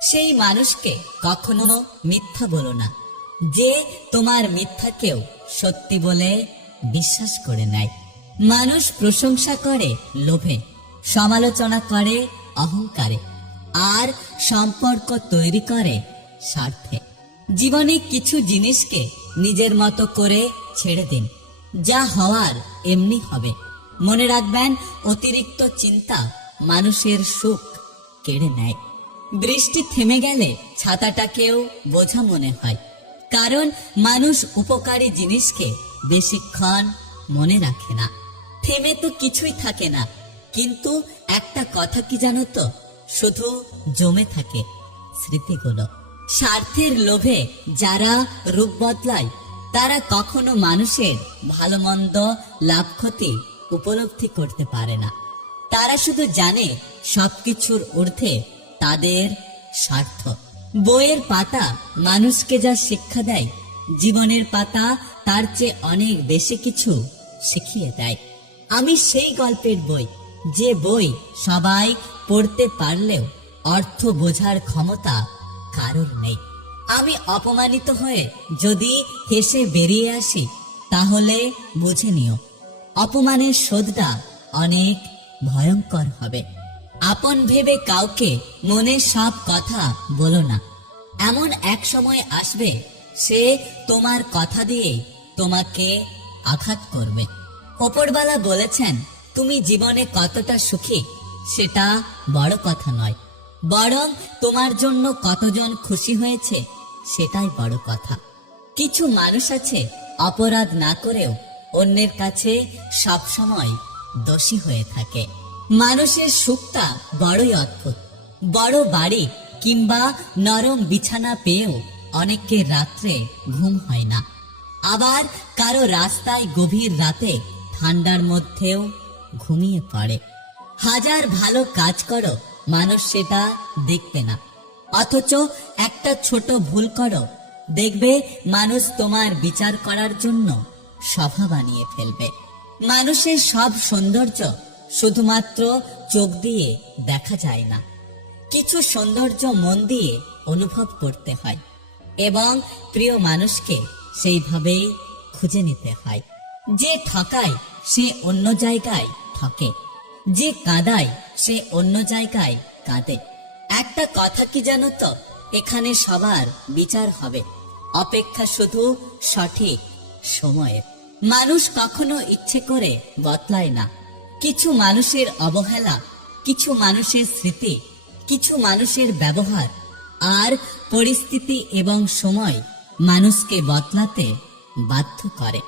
সেই মানুষকে কখনো মিথ্যা বলো না। যে তোমার মিথ্যাকেও সত্যি বলে বিশ্বাস করে নেয়। মানুষ প্রশংসা করে লোভে, সমালোচনা করে অহংকারে, আর সম্পর্ক তৈরি করে স্বার্থে। জীবনে কিছু জিনিসকে নিজের মতো করে ছেড়ে দিন। যা হওয়ার এমনি হবে। মনে রাখবেন, অতিরিক্ত চিন্তা মানুষের সুখ কেড়ে নেয়। বৃষ্টি থেমে গেলে ছাতাটাকেও বোঝা মনে হয়। কারণ মানুষ উপকারী জিনিসকে বেশিক্ষণ মনে রাখে না। থেমে তো কিছুই থাকে না। কিন্তু একটা কথা কি জানো তো? শুধু জমে থাকে স্মৃতিগুলো। স্বার্থের লোভে যারা রূপ বদলায়, তারা কখনো মানুষের ভালো মন্দ লাভ ক্ষতি উপলব্ধি করতে পারে না। তারা শুধু জানে সবকিছুর ঊর্ধ্বে তাদের স্বার্থ। বইয়ের পাতা মানুষকে যা শিক্ষা দেয়, জীবনের পাতা তার চেয়ে অনেক বেশি কিছু শিখিয়ে দেয়। আমি সেই গল্পের বই, যে বই সবাই পড়তে পারলেও অর্থ বোঝার ক্ষমতা কারোর নেই। আমি অপমানিত হয়ে যদি হেসে বেরিয়ে আসি, তাহলে বুঝে নিও, অপমানের শোধটা অনেক ভয়ঙ্কর হবে। আপন ভেবে কাউকে মনের সব কথা বলো না। এমন এক সময় আসবে, সে তোমার কথা দিয়ে তোমাকে আঘাত করবে। ওপরবালা বলেছেন, তুমি জীবনে কতটা সুখী, সেটা বড় কথা নয়। বরং তোমার জন্য কতজন খুশি হয়েছে, সেটাই বড় কথা। কিছু মানুষ আছে, অপরাধ না করেও অন্যের কাছে সবসময় দোষী হয়ে থাকে। মানুষের সুখটা বড়ই অদ্ভুত। বড় বাড়ি কিংবা নরম বিছানা পেয়েও অনেকের রাত্রে ঘুম হয় না। আবার কারও রাস্তায় গভীর রাতে ঠান্ডার মধ্যেও ঘুমিয়ে পড়ে। হাজার ভালো কাজ করো, মানুষ সেটা দেখবে না। অথচ একটা ছোট ভুল করো, দেখবে মানুষ তোমার বিচার করার জন্য সভা বানিয়ে ফেলবে। মানুষের সব সৌন্দর্য শুধুমাত্র চোখ দিয়ে দেখা যায় না। কিছু সৌন্দর্য মন দিয়ে অনুভব করতে হয় এবং প্রিয় মানুষকে সেইভাবেই খুঁজে নিতে হয়। যে ঠকায় সে অন্য জায়গায় ঠকে, যে কাঁদায় সে অন্য জায়গায় কাঁদে। একটা কথা কি জানো তো? এখানে সবার বিচার হবে। অপেক্ষা শুধু সঠিক সময়ের। মানুষ কখনো ইচ্ছে করে বদলায় না। কিছু মানুষের অবহেলা, কিছু মানুষের স্মৃতি, কিছু মানুষের ব্যবহার আর পরিস্থিতি এবং সময় মানুষকে বদলাতে বাধ্য করে।